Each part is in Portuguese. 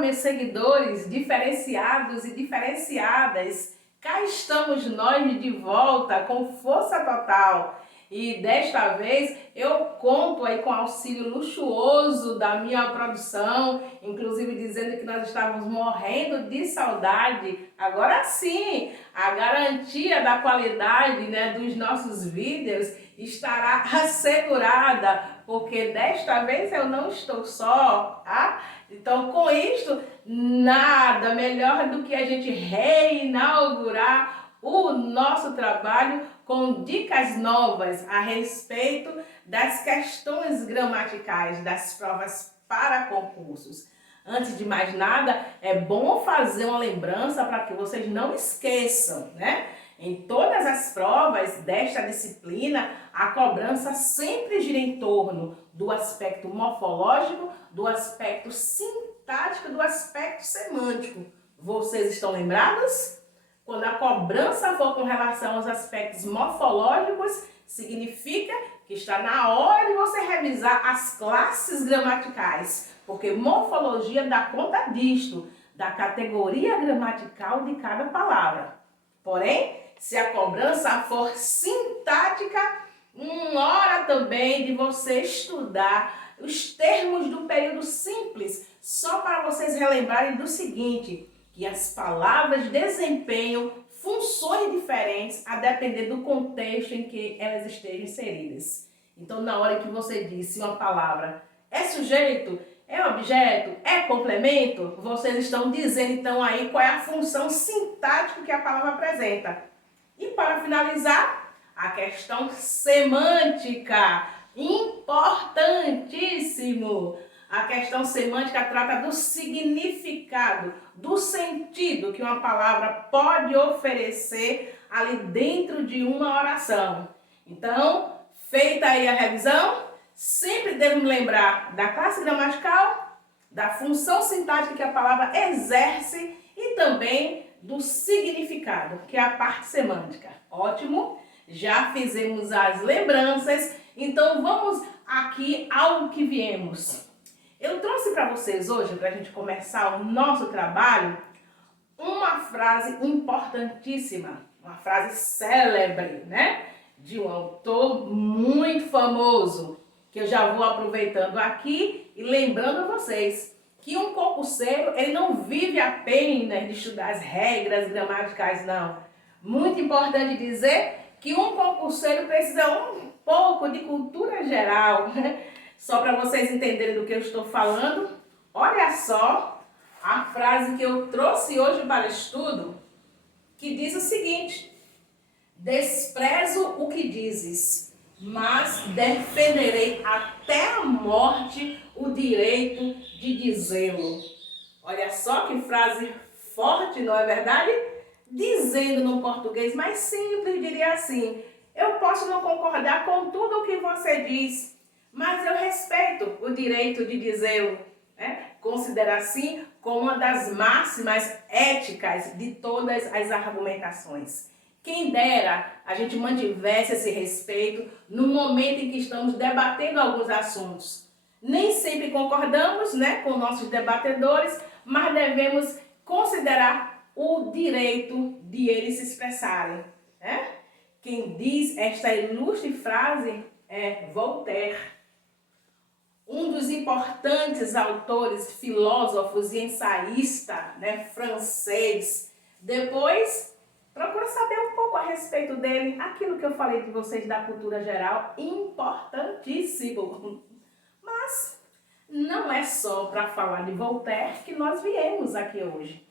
meus seguidores diferenciados e diferenciadas. Cá estamos nós de volta com força total. E desta vez eu conto aí com auxílio luxuoso da minha produção, inclusive dizendo que nós estávamos morrendo de saudade. Agora sim, a garantia da qualidade, né, dos nossos vídeos estará assegurada, porque desta vez eu não estou só, tá? Então, com isto, nada melhor do que a gente reinaugurar o nosso trabalho com dicas novas a respeito das questões gramaticais das provas para concursos. Antes de mais nada, é bom fazer uma lembrança para que vocês não esqueçam, né? Em todas as provas desta disciplina, a cobrança sempre gira em torno do aspecto morfológico, do aspecto sintático e do aspecto semântico. Vocês estão lembrados? Quando a cobrança for com relação aos aspectos morfológicos, significa que está na hora de você revisar as classes gramaticais, porque morfologia dá conta disto, da categoria gramatical de cada palavra. Porém, se a cobrança for sintática, hora também de você estudar os termos do período simples, só para vocês relembrarem do seguinte, que as palavras desempenham funções diferentes a depender do contexto em que elas estejam inseridas. Então, na hora que você disse uma palavra é sujeito, é objeto, é complemento, vocês estão dizendo então aí qual é a função sintática que a palavra apresenta. E para finalizar, a questão semântica, importantíssimo. A questão semântica trata do significado, do sentido que uma palavra pode oferecer ali dentro de uma oração. Então, feita aí a revisão, sempre devemos lembrar da classe gramatical, da função sintática que a palavra exerce e também do significado, que é a parte semântica. Ótimo? Já fizemos as lembranças, então vamos aqui ao que viemos. Eu trouxe para vocês hoje, para a gente começar o nosso trabalho, uma frase importantíssima, uma frase célebre, né? De um autor muito famoso, que eu já vou aproveitando aqui e lembrando a vocês que um concurseiro, ele não vive apenas de estudar as regras gramaticais, não. Muito importante dizer que um concurseiro precisa um pouco de cultura geral, né? Só para vocês entenderem do que eu estou falando, olha só a frase que eu trouxe hoje para estudo, que diz o seguinte: desprezo o que dizes, mas defenderei até a morte o direito de dizê-lo. Olha só que frase forte, não é verdade? Dizendo no português mais simples, diria assim: eu posso não concordar com tudo o que você diz, mas eu respeito o direito de dizê-lo. Considero assim como uma das máximas éticas de todas as argumentações. Quem dera a gente mantivesse esse respeito no momento em que estamos debatendo alguns assuntos. Nem sempre concordamos, né, com nossos debatedores, mas devemos considerar o direito de eles se expressarem. Quem diz esta ilustre frase é Voltaire, um dos importantes autores, filósofos e ensaísta, né, francês. Depois, procura saber um pouco a respeito dele, aquilo que eu falei de vocês da cultura geral, importantíssimo. Mas não é só para falar de Voltaire que nós viemos aqui hoje.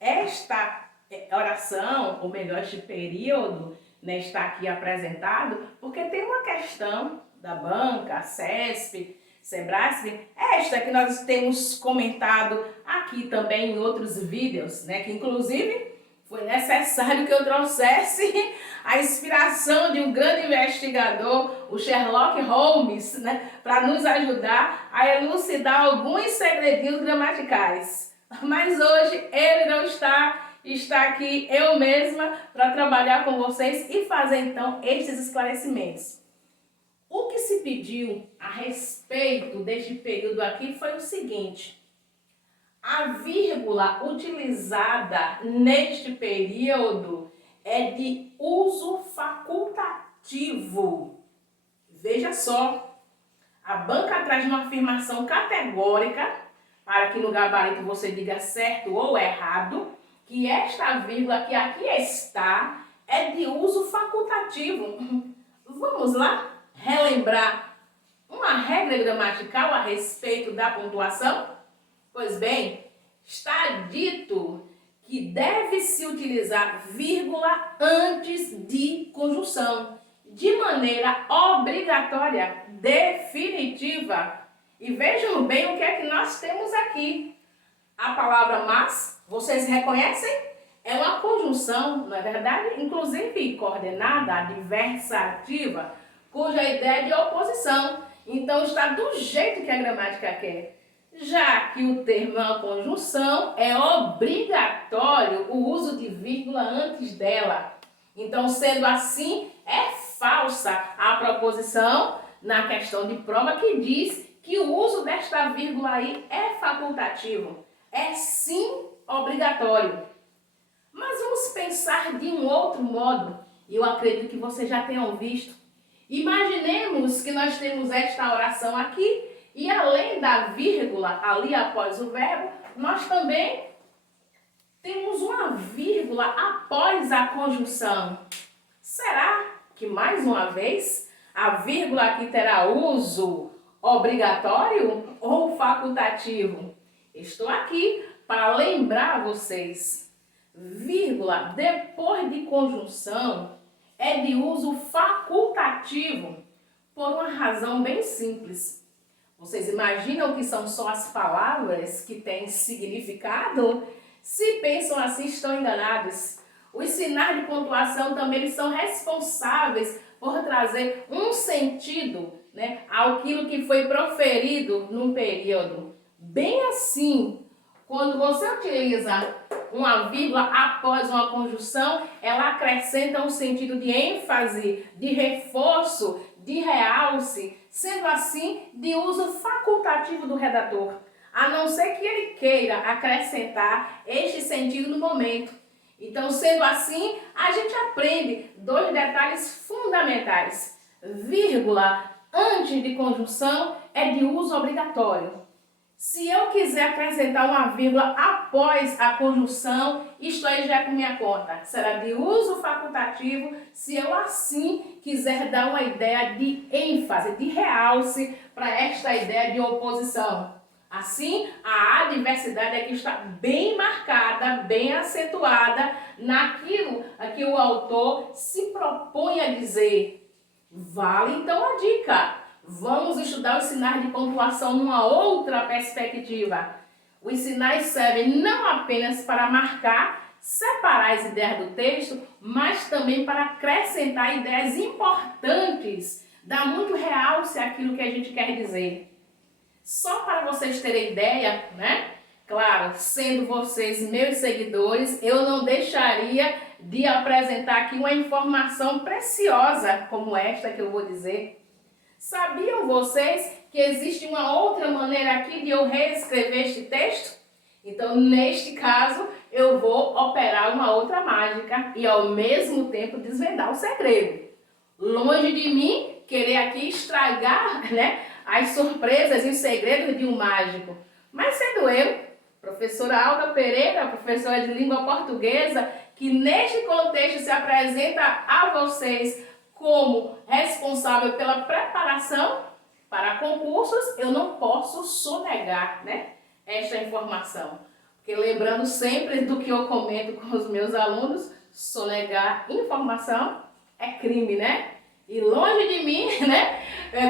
Esta oração, ou melhor, este período, né, está aqui apresentado porque tem uma questão da banca, CESP, Sebrasp, esta que nós temos comentado aqui também em outros vídeos, né, que inclusive foi necessário que eu trouxesse a inspiração de um grande investigador, o Sherlock Holmes, né, para nos ajudar a elucidar alguns segredinhos gramaticais. Mas hoje ele não está aqui eu mesma para trabalhar com vocês e fazer então estes esclarecimentos. O que se pediu a respeito deste período aqui foi o seguinte: havia vírgula utilizada neste período é de uso facultativo. Veja só, a banca traz uma afirmação categórica, para que no gabarito você diga certo ou errado, que esta vírgula que aqui está é de uso facultativo. Vamos lá relembrar uma regra gramatical a respeito da pontuação? Pois bem, está dito que deve-se utilizar vírgula antes de conjunção, de maneira obrigatória, definitiva. E vejam bem o que é que nós temos aqui. A palavra mas, vocês reconhecem? É uma conjunção, não é verdade? Inclusive coordenada, adversativa, cuja ideia é de oposição. Então está do jeito que a gramática quer. Já que o termo é uma conjunção, é obrigatório o uso de vírgula antes dela. Então, sendo assim, é falsa a proposição na questão de prova que diz que o uso desta vírgula aí é facultativo. É sim obrigatório. Mas vamos pensar de um outro modo, e eu acredito que vocês já tenham visto. Imaginemos que nós temos esta oração aqui, e além da vírgula ali após o verbo, nós também temos uma vírgula após a conjunção. Será que, mais uma vez, a vírgula aqui terá uso obrigatório ou facultativo? Estou aqui para lembrar vocês. Vírgula depois de conjunção é de uso facultativo por uma razão bem simples. Vocês imaginam que são só as palavras que têm significado? Se pensam assim, estão enganados. Os sinais de pontuação também eles são responsáveis por trazer um sentido, né, àquilo que foi proferido num período. Bem assim, quando você utiliza uma vírgula após uma conjunção, ela acrescenta um sentido de ênfase, de reforço, de realce, sendo assim de uso facultativo do redator, a não ser que ele queira acrescentar este sentido no momento. Então, sendo assim, a gente aprende dois detalhes fundamentais. Vírgula antes de conjunção é de uso obrigatório. Se eu quiser acrescentar uma vírgula após a conjunção, isto aí já é por minha conta. Será de uso facultativo se eu assim quiser dar uma ideia de ênfase, de realce para esta ideia de oposição. Assim, a adversidade aqui está bem marcada, bem acentuada naquilo a que o autor se propõe a dizer. Vale então a dica. Vamos estudar os sinais de pontuação numa outra perspectiva. Os sinais servem não apenas para marcar, separar as ideias do texto, mas também para acrescentar ideias importantes, dar muito realce àquilo que a gente quer dizer. Só para vocês terem ideia, né? Claro, sendo vocês meus seguidores, eu não deixaria de apresentar aqui uma informação preciosa como esta que eu vou dizer. Sabiam vocês que existe uma outra maneira aqui de eu reescrever este texto? Então, neste caso, eu vou operar uma outra mágica e ao mesmo tempo desvendar o segredo. Longe de mim querer aqui estragar, né, as surpresas e os segredos de um mágico. Mas sendo eu, professora Alda Pereira, professora de língua portuguesa, que neste contexto se apresenta a vocês como responsável pela preparação para concursos, eu não posso sonegar, né, esta informação. Porque lembrando sempre do que eu comento com os meus alunos, sonegar informação é crime, né? E longe de mim, né,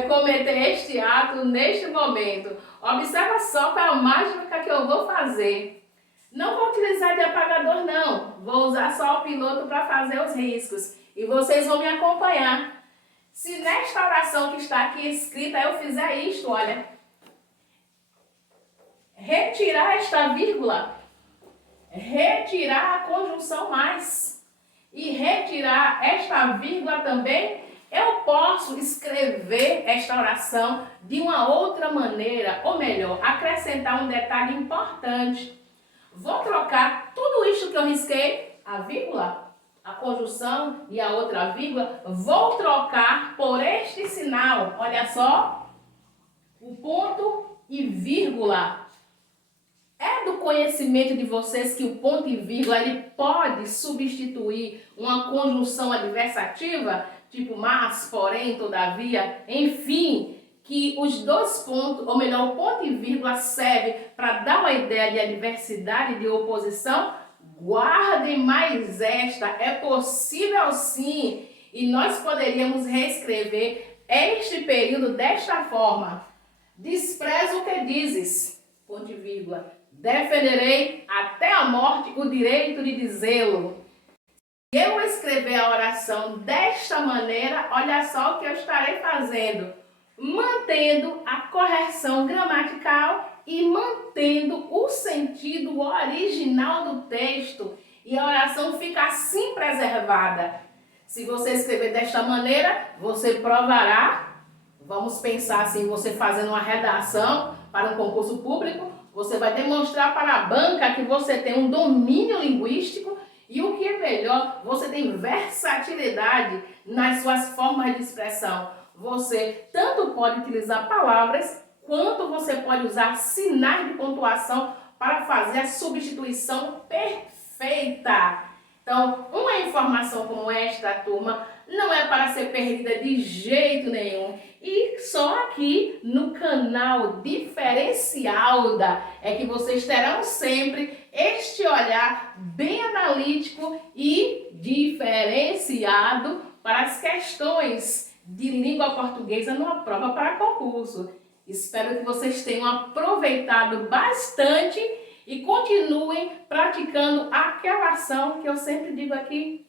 cometer este ato neste momento. Observa só qual é a mágica que eu vou fazer. Não vou utilizar de apagador, não. Vou usar só o piloto para fazer os riscos. E vocês vão me acompanhar. Se nesta oração que está aqui escrita eu fizer isto, olha. Retirar esta vírgula. Retirar a conjunção mais. E retirar esta vírgula também. Eu posso escrever esta oração de uma outra maneira. Ou melhor, acrescentar um detalhe importante. Vou trocar tudo isso que eu risquei, a vírgula, a conjunção e a outra vírgula, vou trocar por este sinal. Olha só, o ponto e vírgula. É do conhecimento de vocês que o ponto e vírgula ele pode substituir uma conjunção adversativa, tipo mas, porém, todavia, enfim, que os dois pontos, ou melhor, o ponto e vírgula serve para dar uma ideia de adversidade, de oposição. Guardem mais esta, é possível sim, e nós poderíamos reescrever este período desta forma. Desprezo o que dizes, ponto e vírgula. Defenderei até a morte o direito de dizê-lo. Se eu escrever a oração desta maneira, olha só o que eu estarei fazendo. Mantendo a correção gramatical e mantendo o sentido original do texto. E a oração fica assim preservada. Se você escrever desta maneira, você provará. Vamos pensar assim, você fazendo uma redação para um concurso público, você vai demonstrar para a banca que você tem um domínio linguístico e o que é melhor, você tem versatilidade nas suas formas de expressão. Você tanto pode utilizar palavras, quanto você pode usar sinais de pontuação para fazer a substituição perfeita. Então, uma informação como esta, turma, não é para ser perdida de jeito nenhum. E só aqui no canal Diferencialda é que vocês terão sempre este olhar bem analítico e diferenciado para as questões de língua portuguesa numa prova para concurso. Espero que vocês tenham aproveitado bastante e continuem praticando aquela ação que eu sempre digo aqui.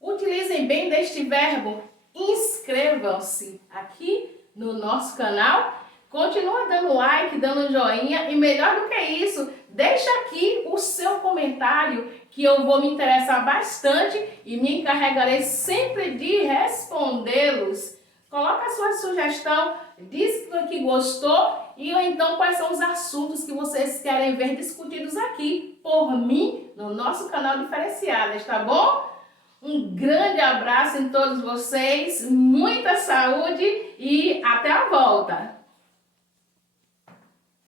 Utilizem bem deste verbo. Inscrevam-se aqui no nosso canal. Continua dando like, dando joinha e melhor do que isso, deixa aqui o seu comentário que eu vou me interessar bastante e me encarregarei sempre de respondê-los. Coloca a sua sugestão, diz que gostou e ou então quais são os assuntos que vocês querem ver discutidos aqui por mim no nosso canal Diferenciadas, tá bom? Um grande abraço em todos vocês, muita saúde e até a volta!